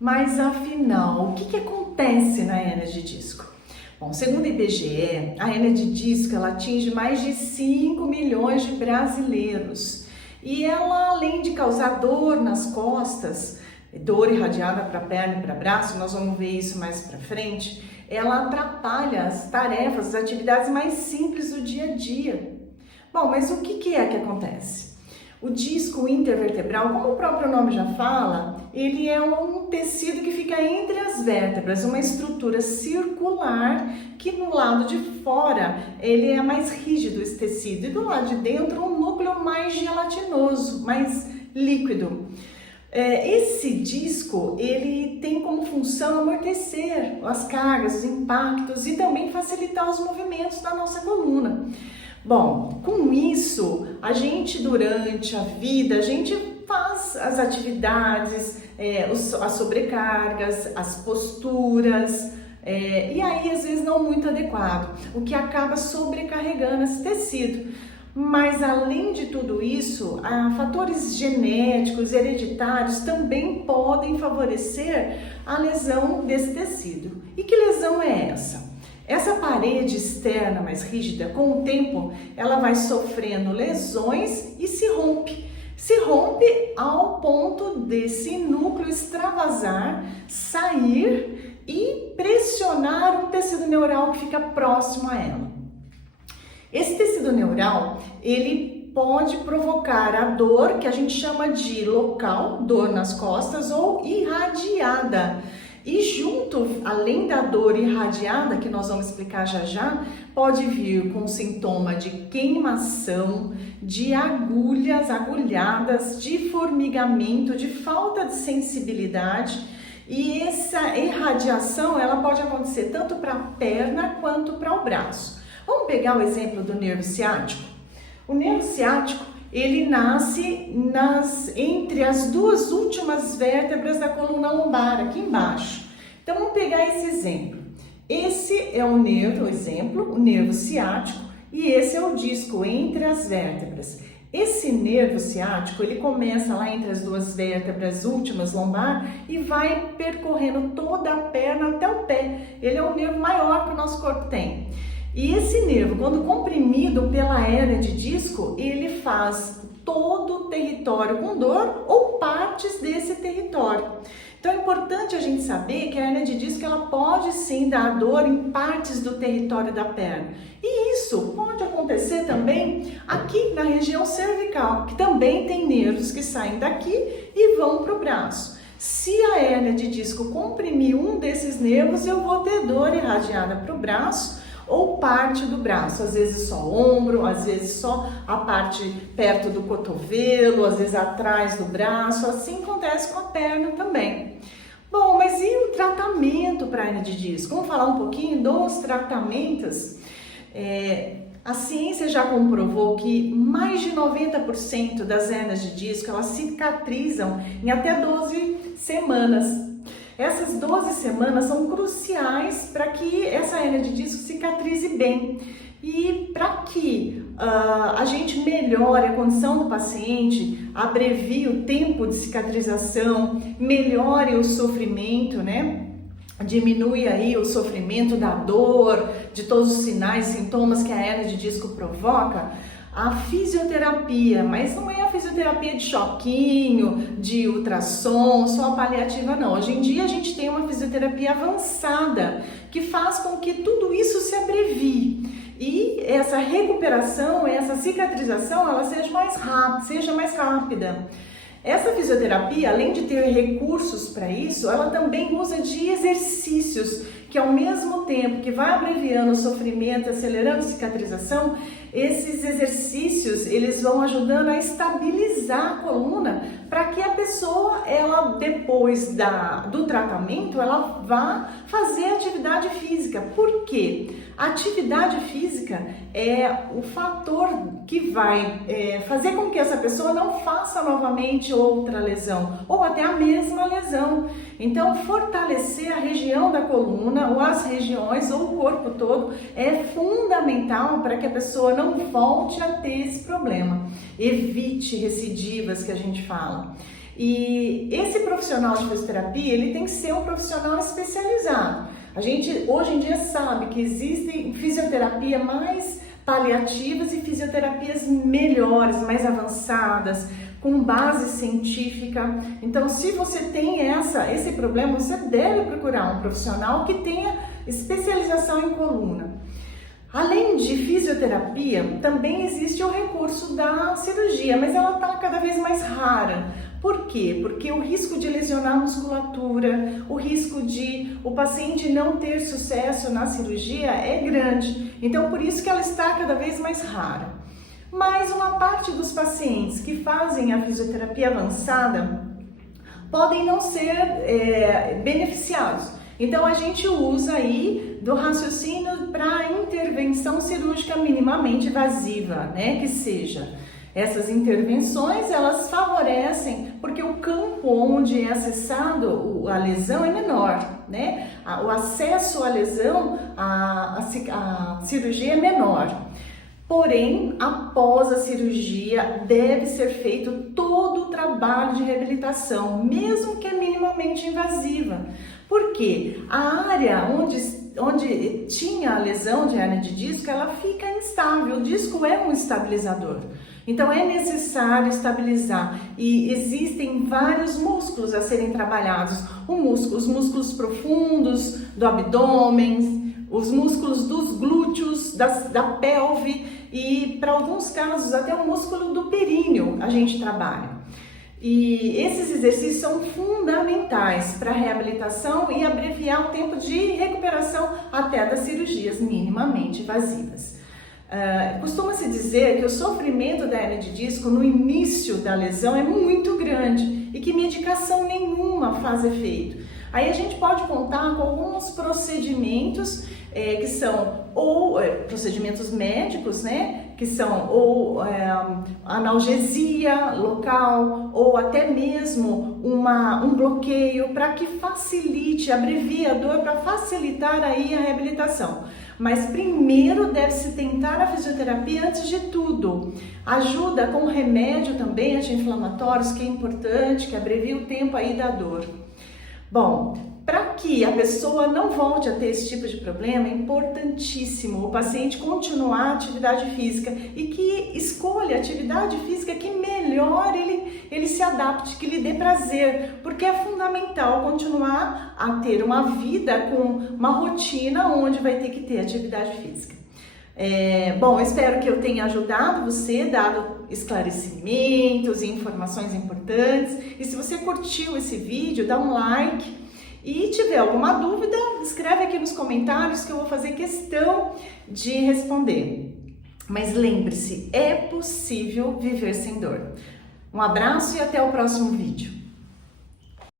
Mas afinal, o que acontece na hérnia de disco? Bom, segundo o IBGE, a hérnia de disco ela atinge mais de 5 milhões de brasileiros. E ela, além de causar dor nas costas, dor irradiada para a perna e para o braço, nós vamos ver isso mais para frente, ela atrapalha as tarefas, as atividades mais simples do dia a dia. Bom, mas o que é que acontece? O disco intervertebral, como o próprio nome já fala, ele é um tecido que fica entre as vértebras, uma estrutura circular que no lado de fora ele é mais rígido, esse tecido, e do lado de dentro um núcleo mais gelatinoso, mais líquido. Esse disco, ele tem como função amortecer as cargas, os impactos e também facilitar os movimentos da nossa coluna. Bom, com isso, a gente durante a vida, a gente faz as atividades, as sobrecargas, as posturas, e aí às vezes não muito adequado, o que acaba sobrecarregando esse tecido. Mas além de tudo isso, fatores genéticos, hereditários também podem favorecer a lesão desse tecido. E que lesão é essa? Essa parede externa mais rígida, com o tempo, ela vai sofrendo lesões e se rompe. Se rompe ao ponto desse núcleo extravasar, sair e pressionar o tecido neural que fica próximo a ela. Esse tecido neural, ele pode provocar a dor, que a gente chama de local, dor nas costas ou irradiada. E junto, além da dor irradiada, que nós vamos explicar já já, pode vir com sintoma de queimação, de agulhadas, de formigamento, de falta de sensibilidade. E essa irradiação, ela pode acontecer tanto para a perna quanto para o braço. Vamos pegar o exemplo do nervo ciático? O nervo ciático, ele nasce entre as duas últimas vértebras da coluna lombar, aqui embaixo. Então, vamos pegar esse exemplo. Esse é o nervo, o nervo ciático, e esse é o disco entre as vértebras. Esse nervo ciático, ele começa lá entre as duas vértebras últimas lombar e vai percorrendo toda a perna até o pé. Ele é o nervo maior que o nosso corpo tem. E esse nervo, quando comprimido pela hérnia de disco, ele faz todo o território com dor ou partes desse território. Então é importante a gente saber que a hérnia de disco ela pode sim dar dor em partes do território da perna. E isso pode acontecer também aqui na região cervical, que também tem nervos que saem daqui e vão para o braço. Se a hérnia de disco comprimir um desses nervos, eu vou ter dor irradiada para o braço ou parte do braço, às vezes só ombro, às vezes só a parte perto do cotovelo, às vezes atrás do braço, assim acontece com a perna também. Bom, mas e o tratamento para a hérnia de disco? Vamos falar um pouquinho dos tratamentos? A ciência já comprovou que mais de 90% das hérnias de disco, elas cicatrizam em até 12 semanas. Essas 12 semanas são cruciais para que essa hérnia de disco cicatrize bem e para que a gente melhore a condição do paciente, abrevie o tempo de cicatrização, melhore o sofrimento, né? Diminui aí o sofrimento da dor, de todos os sinais, sintomas que a hérnia de disco provoca. A fisioterapia, mas não é a fisioterapia de choquinho, de ultrassom, só a paliativa não. Hoje em dia a gente tem uma fisioterapia avançada que faz com que tudo isso se abrevie e essa recuperação, essa cicatrização, ela seja mais rápida. Essa fisioterapia, além de ter recursos para isso, ela também usa de exercícios que ao mesmo tempo que vai abreviando o sofrimento, acelerando a cicatrização, esses exercícios, eles vão ajudando a estabilizar a coluna para que a pessoa, ela depois do tratamento, ela vá fazer atividade física. Por quê? A atividade física é o fator que vai fazer com que essa pessoa não faça novamente outra lesão ou até a mesma lesão. Então, fortalecer a região da coluna ou as regiões ou o corpo todo é fundamental para que a pessoa não volte a ter esse problema. Evite recidivas, que a gente fala. E esse profissional de fisioterapia, ele tem que ser um profissional especializado. A gente hoje em dia sabe que existem fisioterapia mais paliativas e fisioterapias melhores, mais avançadas, com base científica. Então, se você tem esse problema, você deve procurar um profissional que tenha especialização em coluna. Além de fisioterapia, também existe o recurso da cirurgia, mas ela está cada vez mais rara. Por quê? Porque o risco de lesionar a musculatura, o risco de o paciente não ter sucesso na cirurgia é grande. Então, por isso que ela está cada vez mais rara. Mas uma parte dos pacientes que fazem a fisioterapia avançada podem não ser beneficiados. Então, a gente usa aí do raciocínio para intervenção cirúrgica minimamente invasiva, né? Que seja, essas intervenções, elas favorecem, porque o campo onde é acessado a lesão é menor, né? O acesso à lesão, a cirurgia é menor. Porém, após a cirurgia, deve ser feito todo o trabalho de reabilitação, mesmo que é minimamente invasiva. Por quê? A área onde tinha a lesão de hernia de disco, ela fica instável. O disco é um estabilizador. Então, é necessário estabilizar. E existem vários músculos a serem trabalhados. Os músculos profundos do abdômen, os músculos dos glúteos, da pelve e, para alguns casos, até o músculo do períneo a gente trabalha. E esses exercícios são fundamentais para a reabilitação e abreviar o tempo de recuperação até das cirurgias minimamente invasivas. Costuma-se dizer que o sofrimento da hernia de disco no início da lesão é muito grande e que medicação nenhuma faz efeito. Aí a gente pode contar com alguns procedimentos que são procedimentos médicos, né? Que são analgesia local ou até mesmo um bloqueio para que facilite, abrevie a dor para facilitar aí a reabilitação. Mas primeiro deve-se tentar a fisioterapia antes de tudo. Ajuda com remédio também anti-inflamatórios, que é importante, que abrevia o tempo aí da dor. Bom, para que a pessoa não volte a ter esse tipo de problema, é importantíssimo o paciente continuar a atividade física e que escolha a atividade física que melhor ele se adapte, que lhe dê prazer, porque é fundamental continuar a ter uma vida com uma rotina onde vai ter que ter atividade física. Bom, eu espero que eu tenha ajudado você, dado esclarecimentos e informações importantes. E se você curtiu esse vídeo, dá um like. E tiver alguma dúvida, escreve aqui nos comentários que eu vou fazer questão de responder. Mas lembre-se, é possível viver sem dor. Um abraço e até o próximo vídeo.